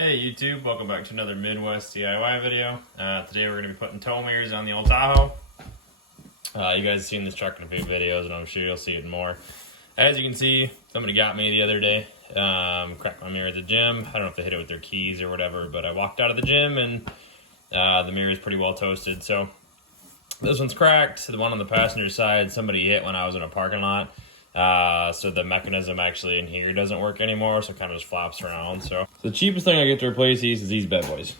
Hey YouTube, welcome back to another Midwest DIY video. Today we're going to be putting tow mirrors on the old Tahoe. You guys have seen this truck in a few videos and I'm sure you'll see it more. As you can see, somebody got me the other day, cracked my mirror at the gym. I don't know if they hit it with their keys or whatever, but I walked out of the gym and the mirror is pretty well toasted. So this one's cracked. The one on the passenger side, somebody hit when I was in a parking lot. So the mechanism actually in here doesn't work anymore, so it kind of just flops around. So the cheapest thing I get to replace these is these bad boys.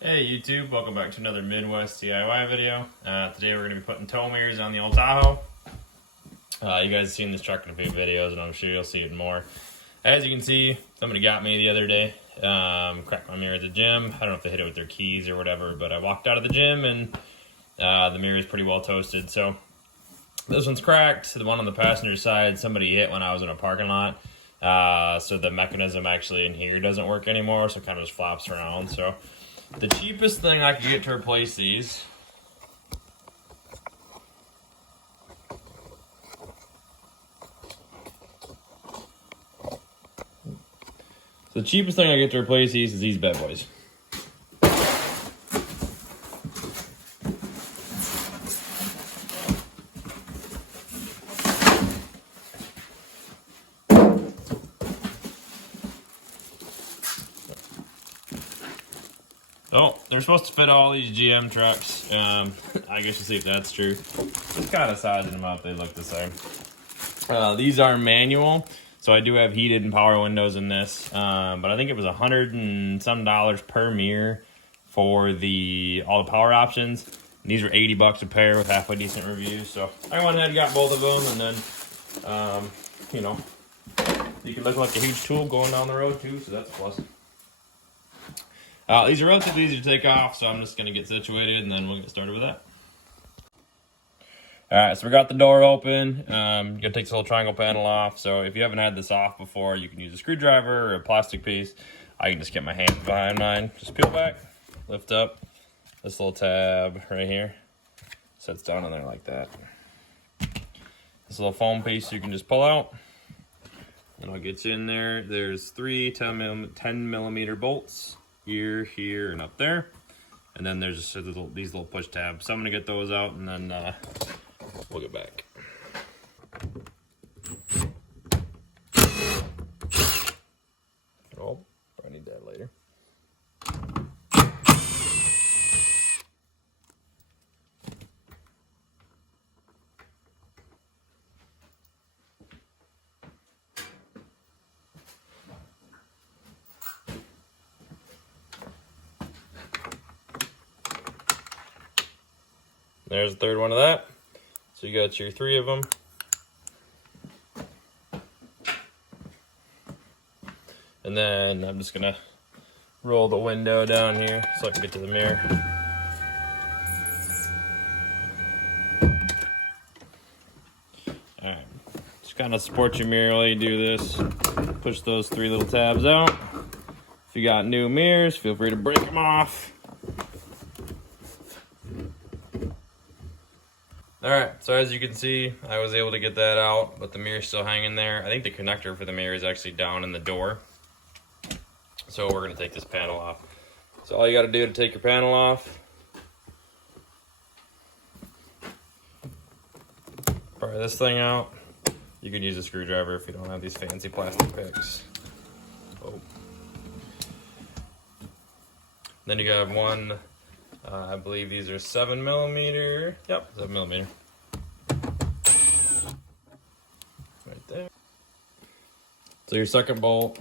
Hey YouTube, welcome back to another Midwest DIY video. Today we're going to be putting tow mirrors on the old Tahoe. You guys have seen this truck in a few videos and I'm sure you'll see it more. As you can see, somebody got me the other day, cracked my mirror at the gym. I don't know if they hit it with their keys or whatever, but I walked out of the gym and the mirror is pretty well toasted. So this one's cracked. The one on the passenger side, somebody hit when I was in a parking lot. So the mechanism actually in here doesn't work anymore, so it kind of just flops around. So the cheapest thing I could get to replace these is these bad boys. Oh, they're supposed to fit all these GM trucks. I guess you'll see if that's true. Just kind of sizing them up, they look the same. These are manual, so I do have heated and power windows in this. But I think it was $100 and some per mirror for all the power options. And these were 80 bucks a pair with halfway decent reviews. So I went ahead and got both of them, and then, you know, you can look like a huge tool going down the road too, so that's a plus. These are relatively easy to take off, so I'm just going to get situated and then we'll get started with that. Alright, so we got the door open. You're going to take this little triangle panel off. So if you haven't had this off before, you can use a screwdriver or a plastic piece. I can just get my hands behind mine. Just peel back, lift up this little tab right here. Sets down in there like that. This little foam piece you can just pull out. And I'll get you in there. There's three 10 millimeter bolts. Here, and up there. And then there's just these little push tabs. So I'm gonna get those out and then we'll get back. Oh, I need that later. There's the third one of that. So you got your three of them. And then I'm just gonna roll the window down here so I can get to the mirror. Alright, just kind of support your mirror while you do this. Push those three little tabs out. If you got new mirrors, feel free to break them off. Alright, so as you can see, I was able to get that out, but the mirror's still hanging there. I think the connector for the mirror is actually down in the door. So we're going to take this panel off. So all you got to do to take your panel off, pry this thing out. You can use a screwdriver if you don't have these fancy plastic picks. Oh. Then you have one, I believe these are 7 millimeter. Yep, 7 millimeter. Right there. So your second bolt.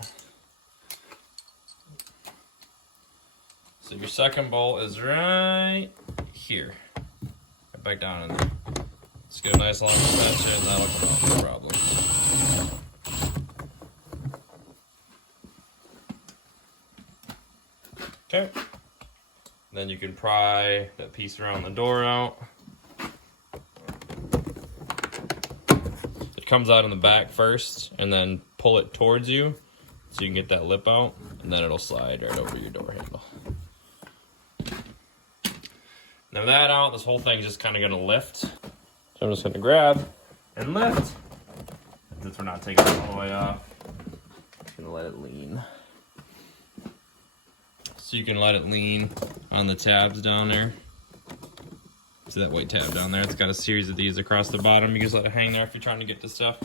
So your second bolt is right here. Right back down in there. Just get a nice long stretch and that'll come off, no problem. Okay. Then you can pry that piece around the door out. comes out on the back first, and then pull it towards you so you can get that lip out, and then it'll slide right over your door handle. Now with that out, this whole thing's just kind of going to lift. So I'm just going to grab and lift. And since we're not taking it all the way off, I'm just going to let it lean. So you can let it lean on the tabs down there. See that white tab down there? It's got a series of these across the bottom. You can just let it hang there if you're trying to get to stuff.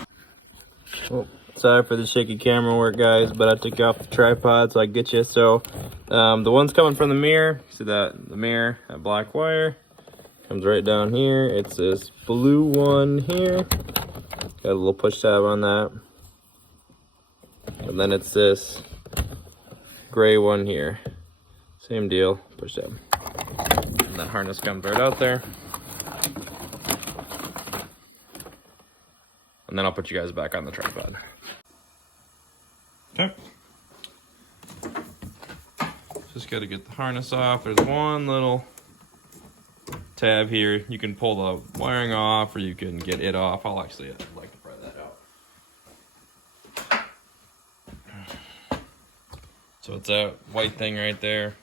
Oh, sorry for the shaky camera work, guys, but I took off the tripod so I can get you. So the one's coming from the mirror. See that? The mirror, that black wire comes right down here. It's this blue one here. Got a little push tab on that. And then it's this gray one here. Same deal, push tab. And that harness comes right out there. And then I'll put you guys back on the tripod. Okay. Just gotta get the harness off. There's one little tab here. You can pull the wiring off or you can get it off. I'll actually like to pry that out. So it's that white thing right there.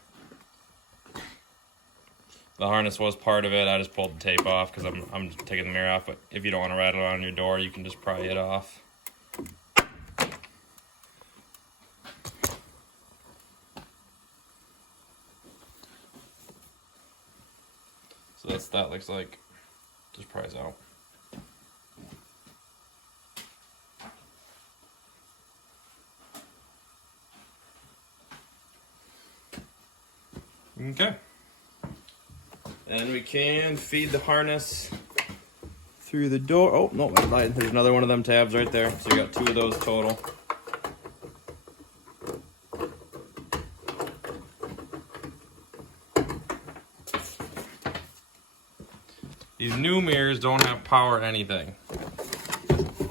The harness was part of it. I just pulled the tape off because I'm taking the mirror off. But if you don't want to rattle it on your door, you can just pry it off. So that looks like. Just pries out. Okay. And we can feed the harness through the door. Oh, no, there's another one of them tabs right there. So you got 2 of those total. These new mirrors don't have power anything.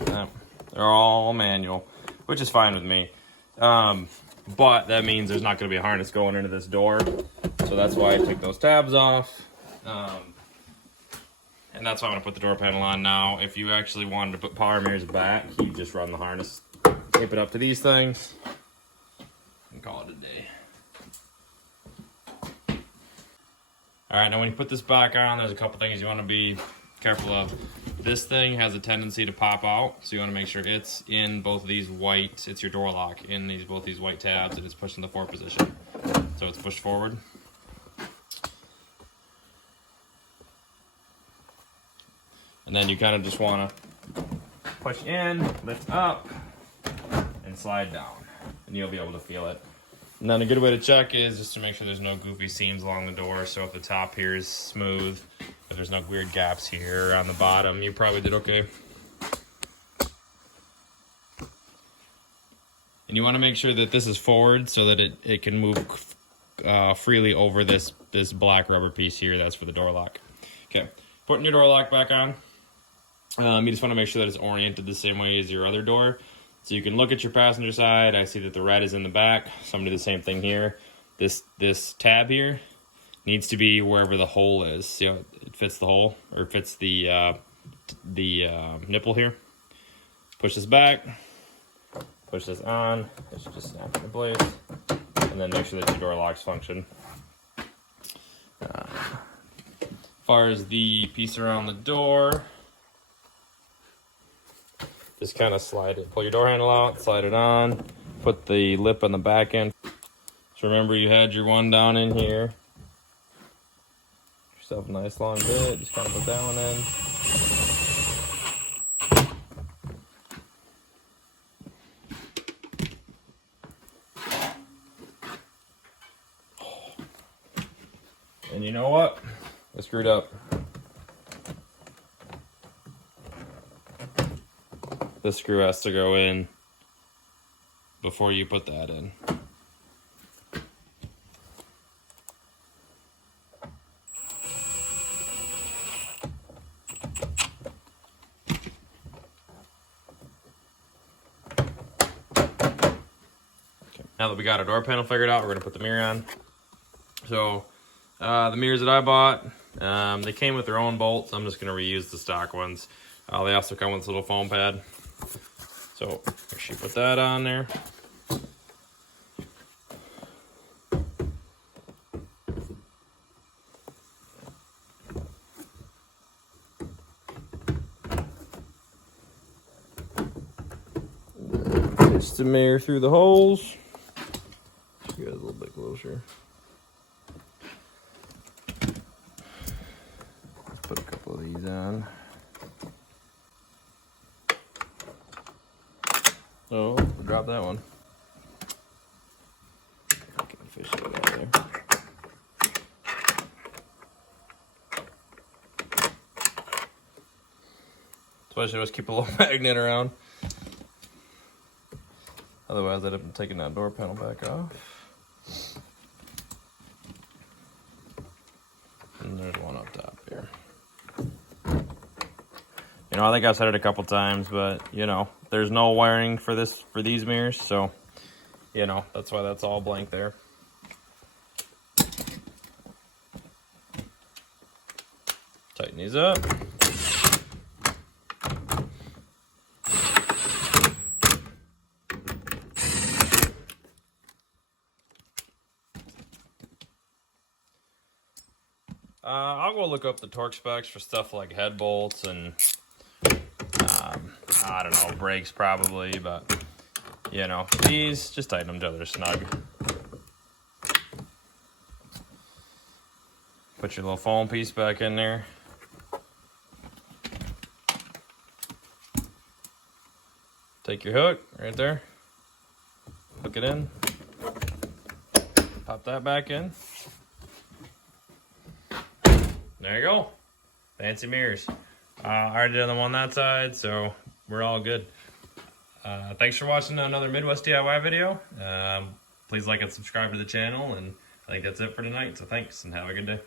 No, they're all manual, which is fine with me. But that means there's not going to be a harness going into this door. So that's why I took those tabs off. And that's why I'm going to put the door panel on now. If you actually wanted to put power mirrors back, you just run the harness, tape it up to these things, and call it a day. Alright, now when you put this back on, there's a couple things you want to be careful of. This thing has a tendency to pop out, so you want to make sure it's in both of these white, it's your door lock, in both these white tabs, and it's pushed in the 4 position. So it's pushed forward. And then you kind of just want to push in, lift up, and slide down. And you'll be able to feel it. And then a good way to check is just to make sure there's no goofy seams along the door. So if the top here is smooth, if there's no weird gaps here or on the bottom, you probably did okay. And you want to make sure that this is forward so that it can move freely over this black rubber piece here. That's for the door lock. Okay, putting your door lock back on. You just want to make sure that it's oriented the same way as your other door. So you can look at your passenger side. I see that the red is in the back. So I'm going to do the same thing here. This tab here needs to be wherever the hole is. See how it fits the hole, or fits the nipple here. Push this back. Push this on. It should just snap into place. And then make sure that your door locks function. As far as the piece around the door, just kind of slide it. Pull your door handle out, slide it on, put the lip on the back end. So remember you had your one down in here. Get yourself a nice long bit, just kind of put that one in. And you know what? I screwed up. The screw has to go in before you put that in. Okay. Now that we got our door panel figured out, we're going to put the mirror on. So the mirrors that I bought, they came with their own bolts. I'm just going to reuse the stock ones. They also come with this little foam pad. So make sure you put that on there. Pitch the mirror through the holes. You guys a little bit closer. Put a couple of these on. Oh, drop that one. Get the fish out of there. That's why I should always keep a little magnet around. Otherwise, I'd have been taking that door panel back off. And there's one up top here. You know, I think I've said it a couple times, but you know, there's no wiring for these mirrors, so you know, that's why that's all blank there. Tighten these up. I'll go look up the torque specs for stuff like head bolts and I don't know, brakes probably, but you know, these, just tighten them till they're snug. Put your little foam piece back in there. Take your hook right there, hook it in, pop that back in. There you go. Fancy mirrors. I already did them on that side, so we're all good. Thanks for watching another Midwest DIY video. Please like and subscribe to the channel, and I think that's it for tonight. So thanks, and have a good day.